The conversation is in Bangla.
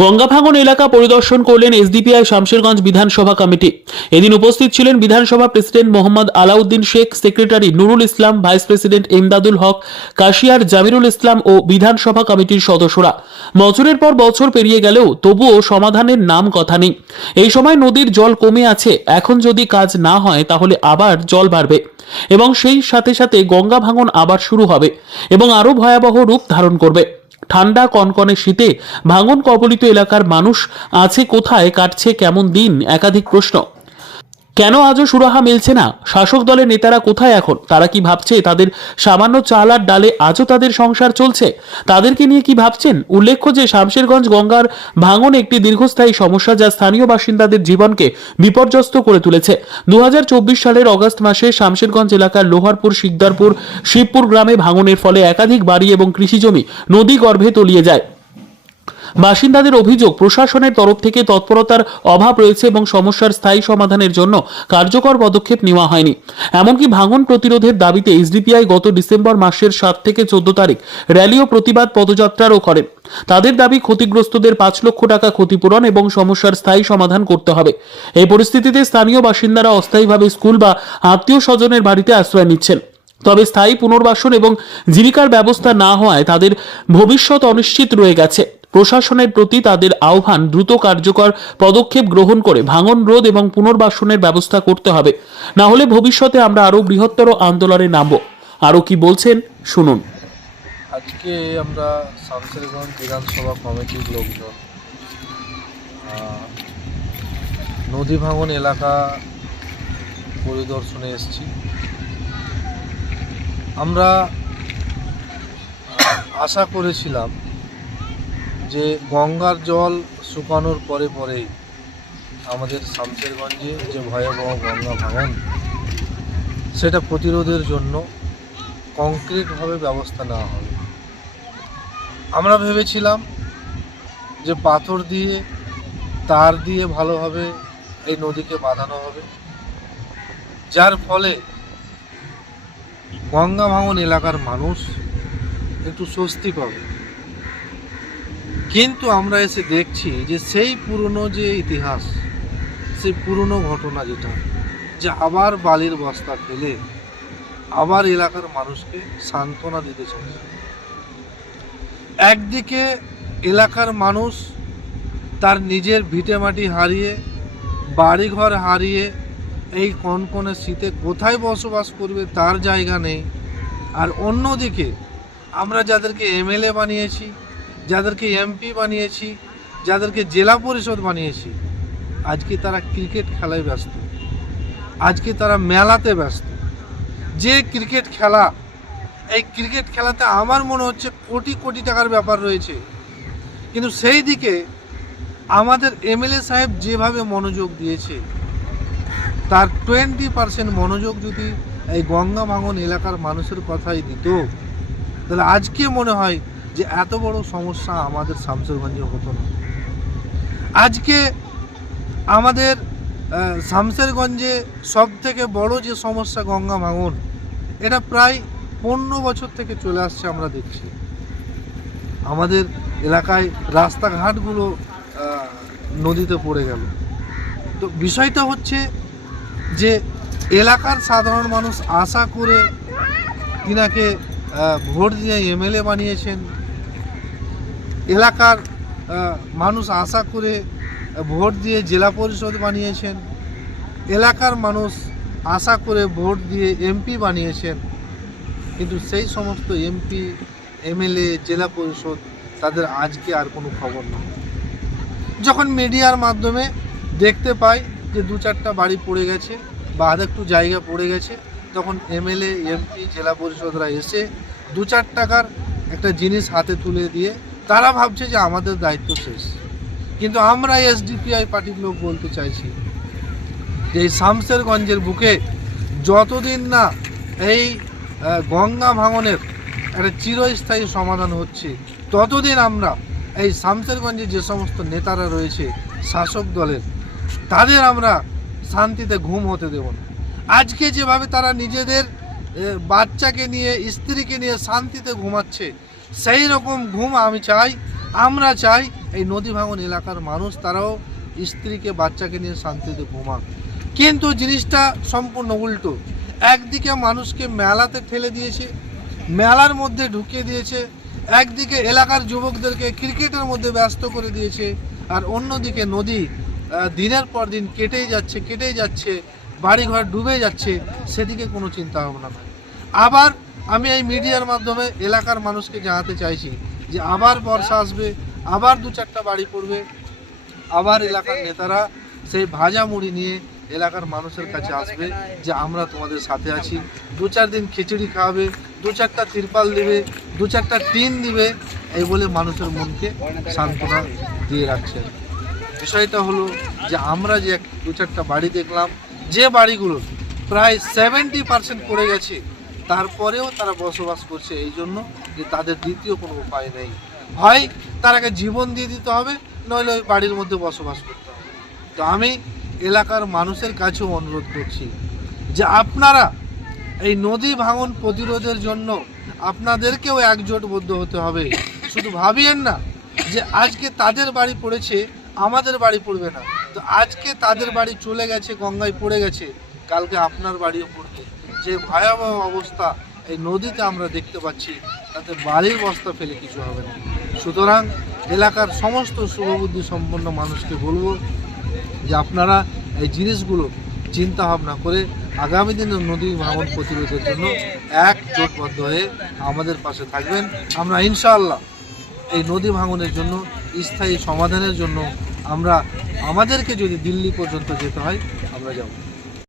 গঙ্গা ভাঙন এলাকা পরিদর্শন করলেন এসডিপিআই শামশেরগঞ্জ বিধানসভা কমিটি। এদিন উপস্থিত ছিলেন বিধানসভা president Mohammad Alauddin Sheikh, secretary Nurul Islam, vice president Emdadul হক, কাশিয়ার জামিরুল ইসলাম ও বিধানসভা কমিটির সদস্যরা। বছরের পর বছর পেরিয়ে গেলেও তবুও সমাধানের নাম কথা নেই। এই সময় নদীর জল কমে আছে, এখন যদি কাজ না হয় তাহলে আবার জল বাড়বে এবং সেই সাথে সাথে গঙ্গা ভাঙন আবার শুরু হবে এবং আরো ভয়াবহ রূপ ধারণ করবে। ঠান্ডা কনকনে শীতে ভাঙন কবলিত এলাকার মানুষ আছে কোথায়, কাটছে কেমন দিন? একাধিক প্রশ্ন। কেন আজও সুরাহা মিলছে না? শাসক দলের নেতারা কোথায় এখন? তারা কি ভাবছে তাদের সামান্য চাল আর ডালে আজও তাদের সংসার চলছে? তাদেরকে নিয়ে কি ভাবছেন? উল্লেখ্য যে শামশেরগঞ্জ গঙ্গার ভাঙন একটি দীর্ঘস্থায়ী সমস্যা, যা স্থানীয় বাসিন্দাদের জীবনকে বিপর্যস্ত করে তুলেছে। 2024 সালের অগস্ট মাসে শামশেরগঞ্জ এলাকার লোহারপুর, শিকদারপুর, শিবপুর গ্রামে ভাঙনের ফলে একাধিক বাড়ি এবং কৃষিজমি নদী গর্ভে তলিয়ে যায়। বাসিন্দাদের অভিযোগ, প্রশাসনের তরফ থেকে তৎপরতার অভাব রয়েছে এবং সমস্যার স্থায়ী সমাধানের জন্য কার্যকর পদক্ষেপ নেওয়া হয়নি। এমনকি ভাঙন প্রতিরোধের দাবিতে এসডিপিআই গত ডিসেম্বর মাসের 7 থেকে 14 তারিখ র্যালি ও প্রতিবাদ পদযাত্রাও করেন। তাদের দাবি, ক্ষতিগ্রস্তদের 5 লক্ষ টাকা ক্ষতিপূরণ এবং সমস্যার স্থায়ী সমাধান করতে হবে। এই পরিস্থিতিতে স্থানীয় বাসিন্দারা অস্থায়ীভাবে স্কুল বা আত্মীয় স্বজনের বাড়িতে আশ্রয় নিচ্ছেন। তবে স্থায়ী পুনর্বাসন এবং জীবিকার ব্যবস্থা না হওয়ায় তাদের ভবিষ্যৎ অনিশ্চিত রয়ে গেছে। প্রশাসনের প্রতি তাদের আহ্বান, দ্রুত কার্যকর পদক্ষেপ গ্রহণ করে ভাঙন রোধ এবং পুনর্বাসনের ব্যবস্থা করতে হবে, না হলে ভবিষ্যতে আমরা আরো বৃহত্তর আন্দোলনে নামব। আরো কি বলছেন শুনুন। আজকে আমরা শামশেরগঞ্জ বিধানসভা কমিটির লোকজন নদী ভাঙন এলাকা পরিদর্শনে এসেছি। আমরা আশা করেছিলাম যে গঙ্গার জল শুকানোর পরেই আমাদের শামশেরগঞ্জে যে ভয়াবহ গঙ্গা ভাঙন, সেটা প্রতিরোধের জন্য কংক্রিটভাবে ব্যবস্থা নেওয়া হবে। আমরা ভেবেছিলাম যে পাথর দিয়ে, তার দিয়ে ভালোভাবে এই নদীকে বাঁধানো হবে, যার ফলে গঙ্গা ভাঙন এলাকার মানুষ একটু স্বস্তি পাবে। কিন্তু আমরা এসে দেখছি যে সেই পুরনো যে ইতিহাস, সেই পুরনো ঘটনা যেটা, যে আবার বালির বস্তা ফেলে আবার এলাকার মানুষকে সান্ত্বনা দিতে চাইছে। একদিকে এলাকার মানুষ তার নিজের ভিটেমাটি হারিয়ে, বাড়িঘর হারিয়ে এই কনকনে শীতে কোথায় বসবাস করবে তার জায়গা নেই। আর অন্যদিকে আমরা যাদেরকে এমএলএ বানিয়েছি, যাদেরকে এমপি বানিয়েছি, যাদেরকে জেলা পরিষদ বানিয়েছি, আজকে তারা ক্রিকেট খেলায় ব্যস্ত, আজকে তারা মেলাতে ব্যস্ত। যে ক্রিকেট খেলা, এই ক্রিকেট খেলাতে আমার মনে হচ্ছে কোটি কোটি টাকার ব্যাপার রয়েছে, কিন্তু সেই দিকে আমাদের এমএলএ সাহেব যেভাবে মনোযোগ দিয়েছে, তার 20% মনোযোগ যদি এই গঙ্গা ভাঙন এলাকার মানুষের কথাই দিত, তাহলে আজকে মনে হয় যে এত বড় সমস্যা আমাদের শামশেরগঞ্জে হতো না। আজকে আমাদের শামশেরগঞ্জে সব থেকে বড় যে সমস্যা গঙ্গা ভাঙন, এটা প্রায় 15 বছর থেকে চলে আসছে। আমরা দেখছি আমাদের এলাকায় রাস্তাঘাটগুলো নদীতে পড়ে গেল। তো বিষয়টা হচ্ছে যে এলাকার সাধারণ মানুষ আশা করে তিনাকে ভোট দিয়ে এমএলএ বানিয়েছেন, এলাকার মানুষ আশা করে ভোট দিয়ে জেলা পরিষদ বানিয়েছেন, এলাকার মানুষ আশা করে ভোট দিয়ে এমপি বানিয়েছেন, কিন্তু সেই সমস্ত এমপি, এমএলএ, জেলা পরিষদ, তাদের আজকে আর কোনো খবর নেই। যখন মিডিয়ার মাধ্যমে দেখতে পাই যে 2-4টা বাড়ি পড়ে গেছে বা আর একটু জায়গা পড়ে গেছে, তখন এমএলএ, এমপি, জেলা পরিষদরা এসে 2-4 টাকার একটা জিনিস হাতে তুলে দিয়ে তারা ভাবছে যে আমাদের দায়িত্ব শেষ। কিন্তু আমরা এসডিপিআই পার্টির লোক বলতে চাইছি যে এই শামশেরগঞ্জের বুকে যতদিন না এই গঙ্গা ভাঙনের একটা চিরস্থায়ী সমাধান হচ্ছে, ততদিন আমরা এই শামশেরগঞ্জে যে সমস্ত নেতারা রয়েছে শাসক দলের, তাদের আমরা শান্তিতে ঘুম হতে দেব না। আজকে যেভাবে তারা নিজেদের বাচ্চাকে নিয়ে, স্ত্রীকে নিয়ে শান্তিতে ঘুমাচ্ছে, সেই রকম ঘুম আমি চাই আমরা চাই এই নদী ভাঙন এলাকার মানুষ তারাও স্ত্রীকে বাচ্চাকে নিয়ে শান্তিতে ঘুমাক, কিন্তু জিনিসটা সম্পূর্ণ উল্টো। একদিকে মানুষকে মেলাতে ঠেলে দিয়েছে, মেলার মধ্যে ঢুকিয়ে দিয়েছে, একদিকে এলাকার যুবকদেরকে ক্রিকেটের মধ্যে ব্যস্ত করে দিয়েছে, আর অন্যদিকে নদী দিনের পর দিন কেটেই যাচ্ছে, বাড়িঘর ডুবে যাচ্ছে, সেদিকে কোনো চিন্তা ভাবনা নাই। আবার আমি এই মিডিয়ার মাধ্যমে এলাকার মানুষকে জানাতে চাইছি যে আবার বর্ষা আসবে, আবার 2-4টা বাড়ি পড়বে, আবার এলাকার নেতারা সেই ভাজা মুড়ি নিয়ে এলাকার মানুষের কাছে আসবে যে আমরা তোমাদের সাথে আছি, 2-4 দিন খিচুড়ি খাওয়াবে, 2-4টা তিরপাল দিবে, 2-4টা টিন দিবে, এই বলে মানুষের মনকে সান্ত্বনা দিয়ে রাখছে। বিষয়টা হলো যে আমরা যে 2-4টা বাড়ি দেখলাম, যে বাড়িগুলো প্রায় 70% পড়ে গেছে, তারপরেও তারা বসবাস করছে এই জন্য যে তাদের দ্বিতীয় কোনো উপায় নেই, হয় তারাকে জীবন দিয়ে দিতে হবে, নইলে ওই বাড়ির মধ্যে বসবাস করতে হবে। তো আমি এলাকার মানুষের কাছেও অনুরোধ করছি যে আপনারা এই নদী ভাঙন প্রতিরোধের জন্য আপনাদেরকেও একজোটবদ্ধ হতে হবে। শুধু ভাবিয়েন না যে আজকে তাদের বাড়ি পড়েছে আমাদের বাড়ি পড়বে না, তো আজকে তাদের বাড়ি চলে গেছে, গঙ্গায় পড়ে গেছে, কালকে আপনার বাড়িও পড়বে। যে ভয়াবহ অবস্থা এই নদীতে আমরা দেখতে পাচ্ছি, তাতে বাড়ির বস্তা ফেলে কিছু হবে না। সুতরাং এলাকার সমস্ত শুভবুদ্ধি সম্পন্ন মানুষকে বলবো যে আপনারা এই জিনিসগুলো চিন্তা ভাবনা করে আগামী দিনে নদী ভাঙন প্রতিরোধের জন্য একজোটবদ্ধ হয়ে আমাদের পাশে থাকবেন। আমরা ইনশাআল্লাহ এই নদী ভাঙনের জন্য স্থায়ী সমাধানের জন্য আমাদেরকে যদি দিল্লি পর্যন্ত যেতে হয় আমরা যাব।